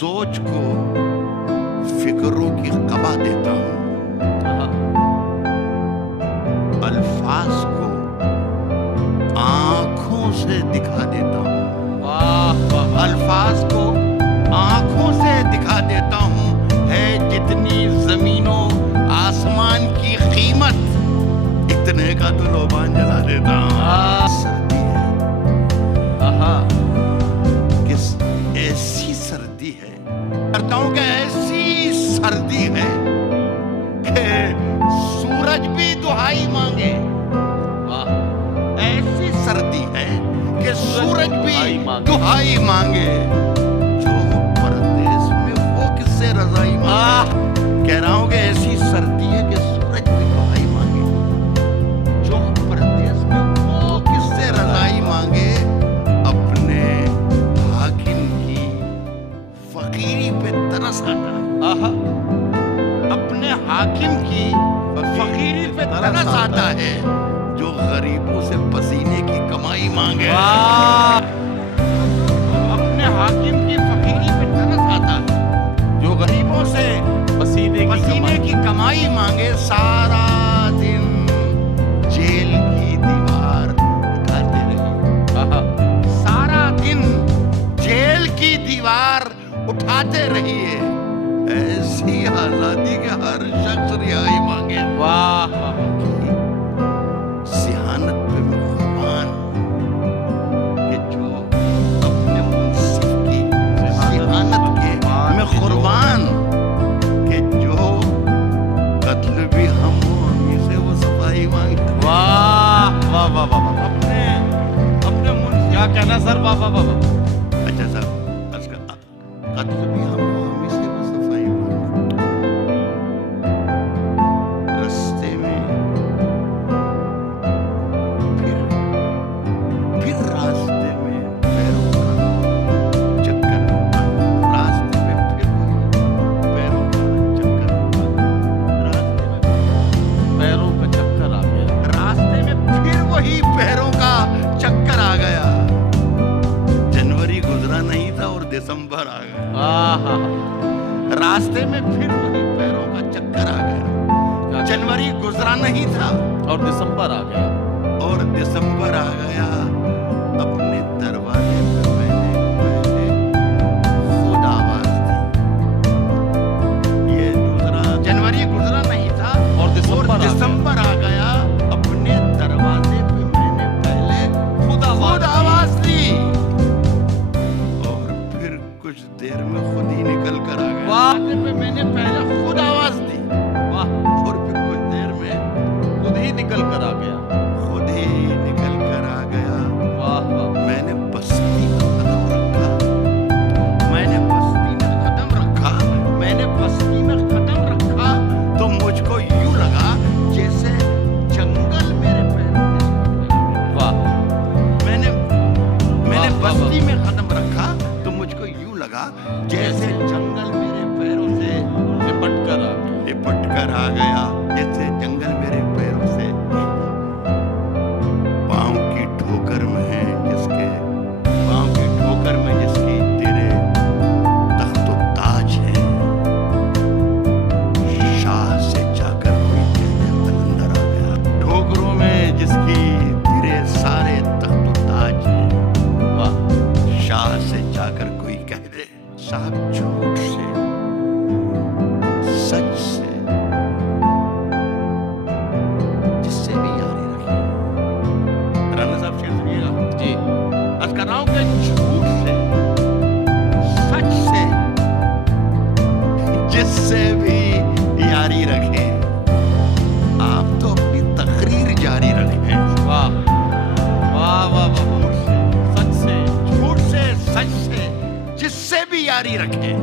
सोच को फिक्रों की कबा देता हूँ, अल्फाज को आंखों से दिखा देता हूँ, अल्फाज को आंखों से दिखा देता हूँ। है जितनी जमीनों आसमान की कीमत, इतने का तो लोबान जला देता हूँ। सर्दी है, किस ऐसी सर्दी है, करता हूँ कि ऐसी सर्दी है कि सूरज भी दुहाई मांगे। ऐसी सर्दी है कि सूरज भी दुहाई मांगे। जो परदेश में वो किससे रजाई मांगे। कह रहा हूँ कि ऐसी सर्दी है कि सूरज भी दुहाई मांगे। जो परदेश में वो किससे रजाई मांगे। अपने हाकिम की फकीरी पे तरस आता है, अपने हाकिम की फकीरी पे तरस आता है। जो गरीबों से पसीने की कमाई मांगे। अपने हाकिम की फकीरी पे तरस आता है। जो गरीबों से पसीने की कमाई मांगे। सारा दिन जेल की दीवार उठाते रहिए, सारा दिन जेल की दीवार उठाते रहिए। ऐसी आजादी के हर शख्स रिहाई मांगे। वाह सियानत पे मैं कुर्बान कि जो अपने मुंसिफ की सियानत के मैं कुर्बान कि जो कत्ल भी हम से वो सफाई मांगे। वाह वाह वाह वाह। अपने मुंसिफ क्या कहना सर। वाह वाह वाह। अच्छा सर, कत्ल भी हम से वो सफाई मांगे। रास्ते में फिर रास्ते में पैरों का चक्कर, रास्ते में फिर पैरों का चक्कर, रास्ते में पैरों का चक्कर आ गया। रास्ते में फिर वही पैरों का चक्कर आ गया। जनवरी गुजरा नहीं था और दिसंबर आ गया। रास्ते में फिर वही पैरों का चक्कर आ गया। जनवरी गुजरा नहीं था और दिसंबर आ गया। और दिसंबर आ गया। अपने दरवाजे पे मैंने पहले खुद आवाज दी। ये दूसरा जनवरी गुजरा नहीं था और दिसंबर आ गया। अपने दरवाजे पे मैंने पहले खुद आवाज दी और फिर कुछ देर में खुद ही निकल कर आ गया। पे मैंने पहले खुद आवाज दी। वाह। और फिर कुछ देर में खुद ही निकल कर आ गया। खुद ही निकल कर आ गया। वाह वाह। मैंने बस्ती में कदम रखा, मैंने बस्ती में कदम रखा, मैंने बस्ती में कदम रखा तो मुझको यूं लगा जैसे जंगल मेरे पैरों में। वाह। मैंने बस्ती में कदम रखा तो मुझको यूं लगा जैसे जंगल मेरे पैरों से लिपट कर आ गया। जैसे जंगल मेरे पैरों से पांव की ठोकर में है जिसके, पांव की ठोकर में जिसकी तेरे तख्तो ताज है। शाह से जाकर कोई कहने कलंदर आ गया। ठोकरों में जिसकी तेरे सारे तख्तो ताज है। वाह। शाह से जाकर कोई कह दे साहब झूठ से, सच से, जिससे भी यारी रखी। राणा साहब शेर सुनिएगा जी। अर्ज कर रहा हूं कि झूठ से, सच से, जिससे भी यारी रखें। आप तो अपनी तकरीर जारी रखें। वाह वाह वाह वाह। सच से, झूठ से, सच से, जिससे भी यारी रखें।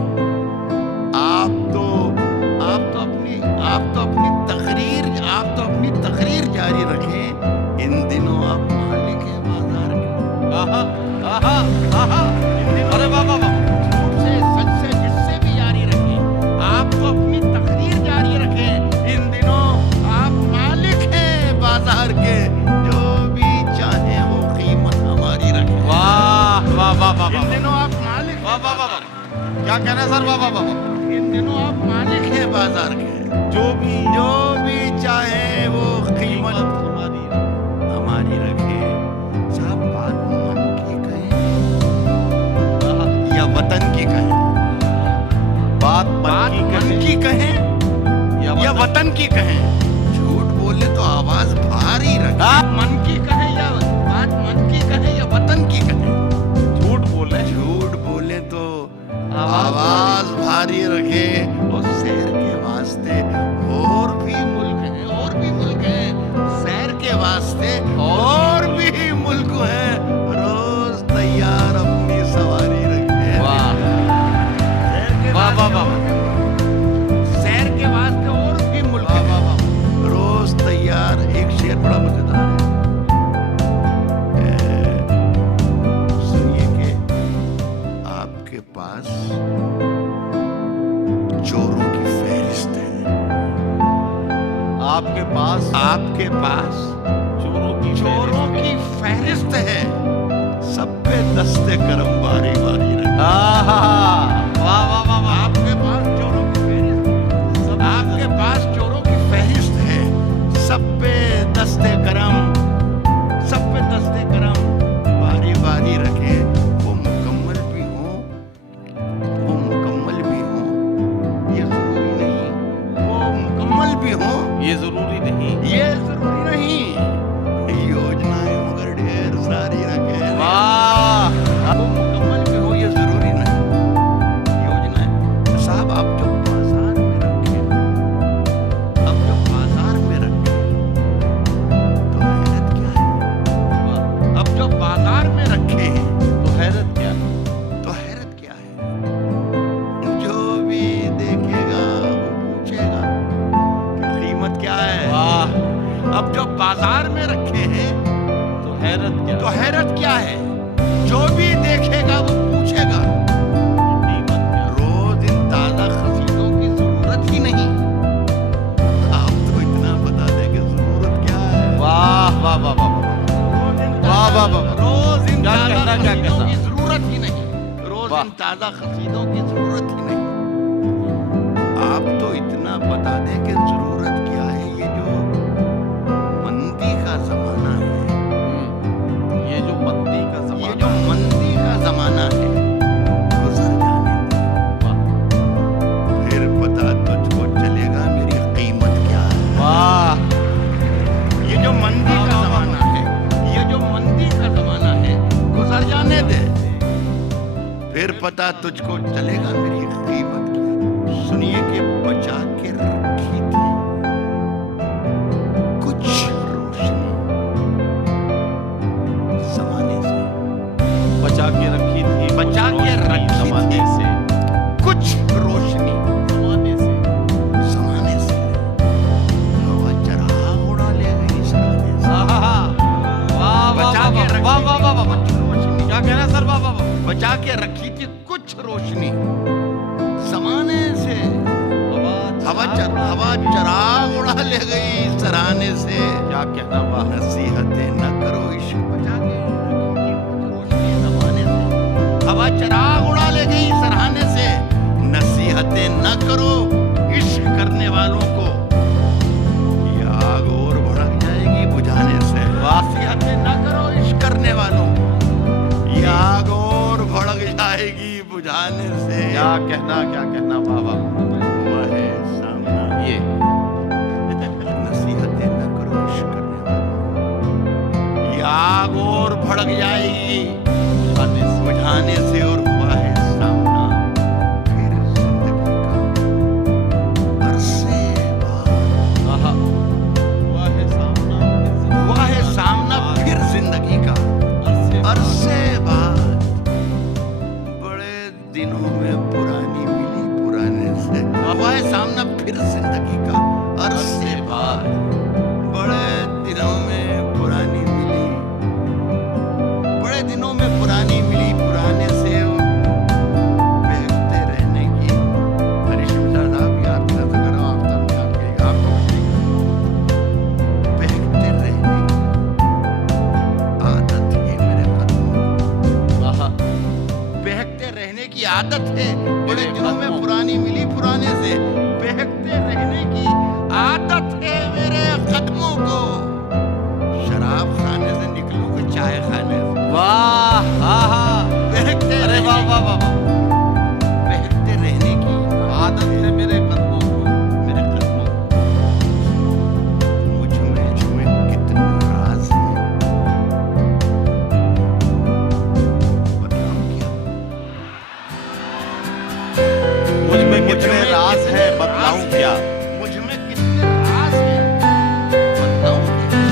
आप तो अपनी तकरीर जारी रखें। इन दिनों आप मालिक हैं बाजार के। अरे वाह वाह वाह। झूठ से, सच से, जिससे भी यारी रखें। आप तो अपनी तकरीर जारी रखें। इन दिनों आप मालिक हैं बाजार के। जो भी चाहे वो कीमत हमारी रखें। वाह वाह वाह वाह। इन दिनों आप मालिक। वाह वाह वाह। क्या क्या कहना है सर? वाह वाह वाह। इन दिनों आप मालिक हैं बाजार के, जो भी चाहे वो कीमत हमारी रखे। साहब बात मन की कहें या वतन की कहें? बात मन की कहें या वतन की कहें? झूठ बोले तो आवाज भारी रखे। मन की कहें या बात मन की कहें या वतन की कहें? झूठ बोले तो आवाज भारी रखे। और शहर के वास्ते और भी मुल्क हैं, शहर के वास्ते और भी मुल्क हैं। रोज तैयार अपनी सवारी रखे। वाह वाह वाह वाह। शहर के वास्ते और भी मुल्क हैं, रोज तैयार। एक शेर बड़ा मजेदार है, सुनिए कि आपके पास चोरों की फहरिस्त है। आपके पास चोरों की फहरिस्त है। सब पे दस्ते करम बारी बारी रखे। वाह वाह वाह वाह। आपके पास चोरों की फहरिस्त है। आपके पास चोरों की फहरिस्त है। सब पे दस्ते करम बारी बारी रखे। वो मुकम्मल भी हो ये जरूरी नहीं। वो मुकम्मल भी हो ये जरूरी नहीं। योजनाएं मगर ढेर सारी रखे। वाह वो मुकम्मल भी हो ये जरूरी नहीं। योजनाएं साहब आप जो बाजार में रखे तो हैरत क्या है? अब जो बाजार में रखे तो हैरत क्या है? जो भी देखेगा वो पूछेगा कि कीमत क्या है। वाह। अब जो बाजार में रखे हैं तो हैरत क्या है? जो भी देखेगा वो पूछेगा। कीमत क्या? रोज इन ताजा खसीदों की जरूरत ही नहीं। आप तो इतना बता दें कि जरूरत क्या है। वाह वाह वाह वाह। वाह वाह वाह। रोज इन क्या ताजा कहना, क्या खसीदों कहना? की जरूरत ही नहीं। रोज वाह। इन ताजा खसीदों की जरूरत ही नहीं। आप तो इतना बता दें कि जरूरत क्या है। ये जो मंदी का जमाना है, ये जो मंदी का जमाना है, गुजर जाने दे। वाह फिर पता तुझको चलेगा मेरी कीमत क्या है। वाह। ये जो मंदी का जमाना है, गुजर जाने दे। फिर पता तुझको चलेगा मेरी कीमत क्या। सुनिए कि बचा के रखी थी कुछ रोशनी जमाने से। बचा के रखी थी जमाने से कुछ रोशनी जमाने से। हवा चराग उड़ा ले गई सराहने से। बचा के रखी वाह वाह वाह वाह। कुछ रोशनी। क्या कहना है सर? वाह वाह वाह। बचा के रखी थी कुछ रोशनी जमाने से। हवा चराग उड़ा ले गई सराहने से। क्या कहना? वाह। नसीहतें न करो इश्क बचा के रखी थी कुछ रोशनी जमाने से। हवा चराग उड़ा ले गई सराहने से। नसीहतें न करो इश्क करने वालों को, ये आग और भड़क जाएगी बुझाने से। नसीहतें न करो इश्क करने वालों को, ये आग और भड़क जाएगी बुझाने से। क्या कहना? वाह वाह। हुआ है सामना ये नसीहतें न करो इश्क करने वालों, ये आग और भड़क जाएगी बुझाने से। और हुआ है सामना फिर जिंदगी का अरसे बाद। हुआ है सामना फिर जिंदगी का अरसे बाद। बड़े दिनों में पुरानी मिली पुराने से। हुआ है सामना फिर जिंदगी का अरसे बाद। बड़े दिनों में पुरानी मिली पुराने से। बहकते रहने की हरीश मिश्रा साहब याद कर रहा हूँ। आपको बहकते रहने की आदत है मेरे कदमों। बहकते रहने की आदत है बड़े है, बतलाऊं क्या? मुझ में कितने राज हैं, बताऊं क्या?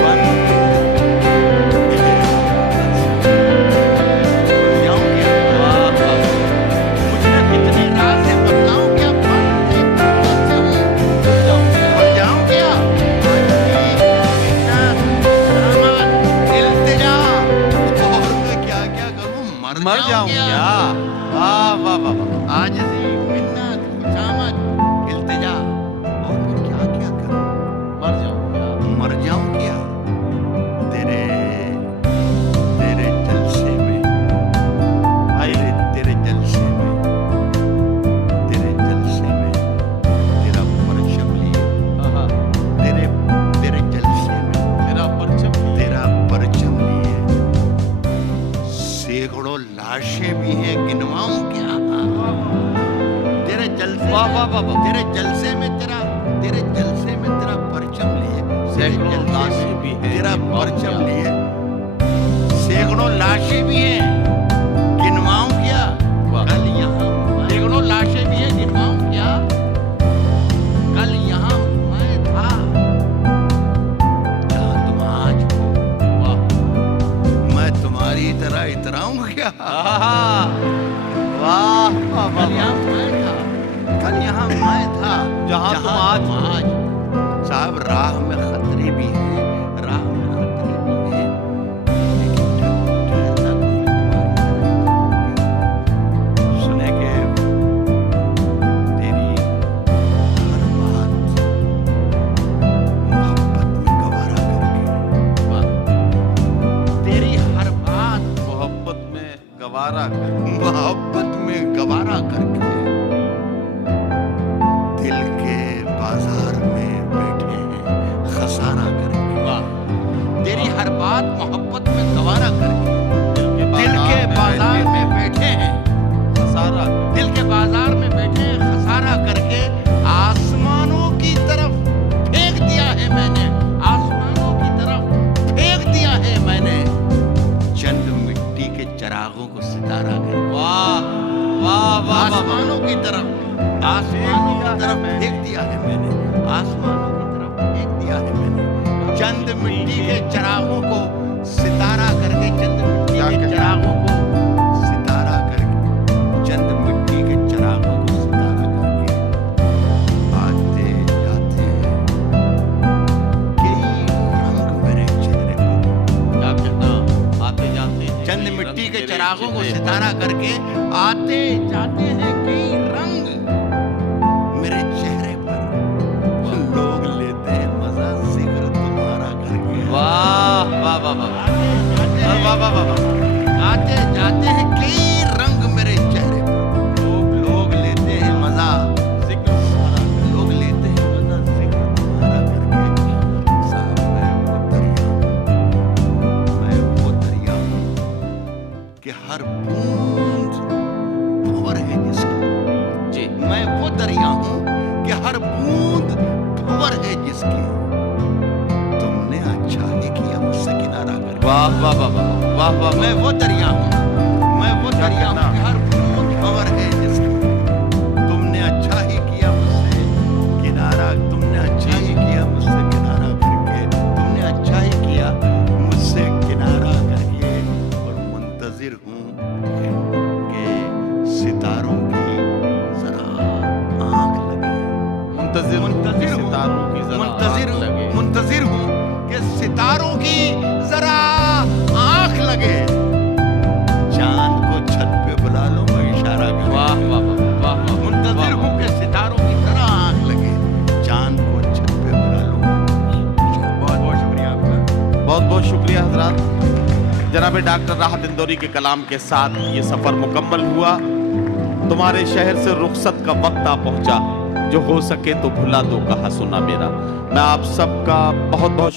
बन जाऊं क्या? मुझ में कितने राज हैं, बतलाऊं क्या? बन जाऊं क्या? इल्तिजा, और मैं क्या-क्या करूं, मर जाऊं क्या? वाह वाह वाह वाह। आजिज़ी, मिन्नत, खुशामद, इल्तिजा, और मैं क्या-क्या करूं? मर जाऊं क्या? मर जाऊं क्या? तेरे तेरे जलसे में, तेरे जलसे में, तेरे जलसे में, तेरा परचम लिए, आहा, तेरे तेरे जलसे में, तेरा परचम लिए। तेरा परचम लिए, सैकड़ों लाशें भी हैं, गिनवाऊं क्या? तेरे जलसे वाह वाह वाह वाह। तेरे जलसे में तेरा परचम लिए, तेरे सैकड़ों जलसे लाशें में भी हैं, तेरा गिनवाऊं परचम क्या? लिए, सैकड़ों लाशें भी हैं, गिनवाऊं क्या? वाह। कल यहाँ सैकड़ों लाशें भी हैं, गिनवाऊं क्या? कल यहाँ मैं था, जहाँ तुम आज हो। वाह। मैं तुम्हारी तरह इतराऊं क्या? आहा, वाह वाह वाह कल यहाँ मैं था, कल यहाँ मैं था, जहाँ तुम आज हो। साहब, राह में खतरे भी हैं, राह में खतरे भी हैं, लेकिन ठहरता तो मैं तुम्हारी तरह। सुने कि तेरी हर बात मोहब्बत में गवारा करके, वाह। तेरी हर बात मोहब्बत में गवारा कर। मोहब्बत में गवारा करके, दिल के बाजार में बैठे हैं खसारा करके। वाह। तेरी हर बात मोहब्बत में गवारा करके, दिल के बाजार में बैठे हैं, खसारा कर। दिल के बाजार में बैठे हैं खसारा करके, आसमानों की तरफ फेंक दिया है मैंने, आसमानों की तरफ फेंक दिया है मैंने, चंद मिट्टी के चरागों को सितारा करके। वाह वाह वाह वाह। आसमानों की तरफ, आसमानों की तरफ फेंक दिया है मैंने, आसमानों की तरफ फेंक दिया है मैंने, चंद मिट्टी के चरागों को सितारा करके, चंद मिट्टी क्या के कहना? चरागों को सितारा करके, चंद मिट्टी के चरागों को सितारा करके, आते जाते हैं कई रंग मेरे चेहरे पर। क्या कहना? आते जाते हैं चंद कई मिट्टी रंग के मेरे चरागों को चेहरे पर। सितारा करके, आते जाते हैं कई रंग मेरे चेहरे पर, लोग लेते हैं मजा जिक्र तुम्हारा करके। वाह वाह वाह वाह। वाह वाह वाह वाह। आते जाते हैं कई रंग मेरे चेहरे पर, लोग लेते हैं मजा जिक्र तुम्हारा कर। लोग लेते हैं मजा जिक्र तुम्हारा करके। साहब, मैं वो दरिया हूँ कि हर बूंद भंवर है जिसकी। जी। मैं वो दरिया हूँ कि हर बूंद भंवर है जिसकी, तुमने अच्छा ही किया मुझसे किनारा करके। वाह वाह वाह वाह वाह वाह। मैं वो दरिया हूँ, मैं वो दरिया हूँ कि हर बूंद भंवर है जिसकी, तुमने अच्छा ही किया मुझसे किनारा, तुमने अच्छा ही किया मुझसे किनारा करके, तुमने अच्छा ही किया मुझसे किनारा करके। और मुंतजिर हूँ कि सितारों की जरा आँख लगे, मुंतजिर हूँ कि सितारों की जरा आँख लगे। मुंतजिर हूँ कि सितारों की जरा आँख लगे, चांद को छत पे बुला लो, मैं इशारा करूं। वाह वाह वाह वाह वाह। मुंतजिर हूँ कि सितारों की तरह आँख लगे, चांद को छत पे बुला लो। बहुत बहुत शुक्रिया आपका। बहुत बहुत शुक्रिया हजरात। जनाब डॉक्टर राहत इंदौरी के कलाम के साथ ये सफर मुकम्मल हुआ। तुम्हारे शहर से रुखसत का वक्त आ पहुंचा, जो हो सके तो भुला दो कहा सुना मेरा। मैं आप सबका बहुत बहुत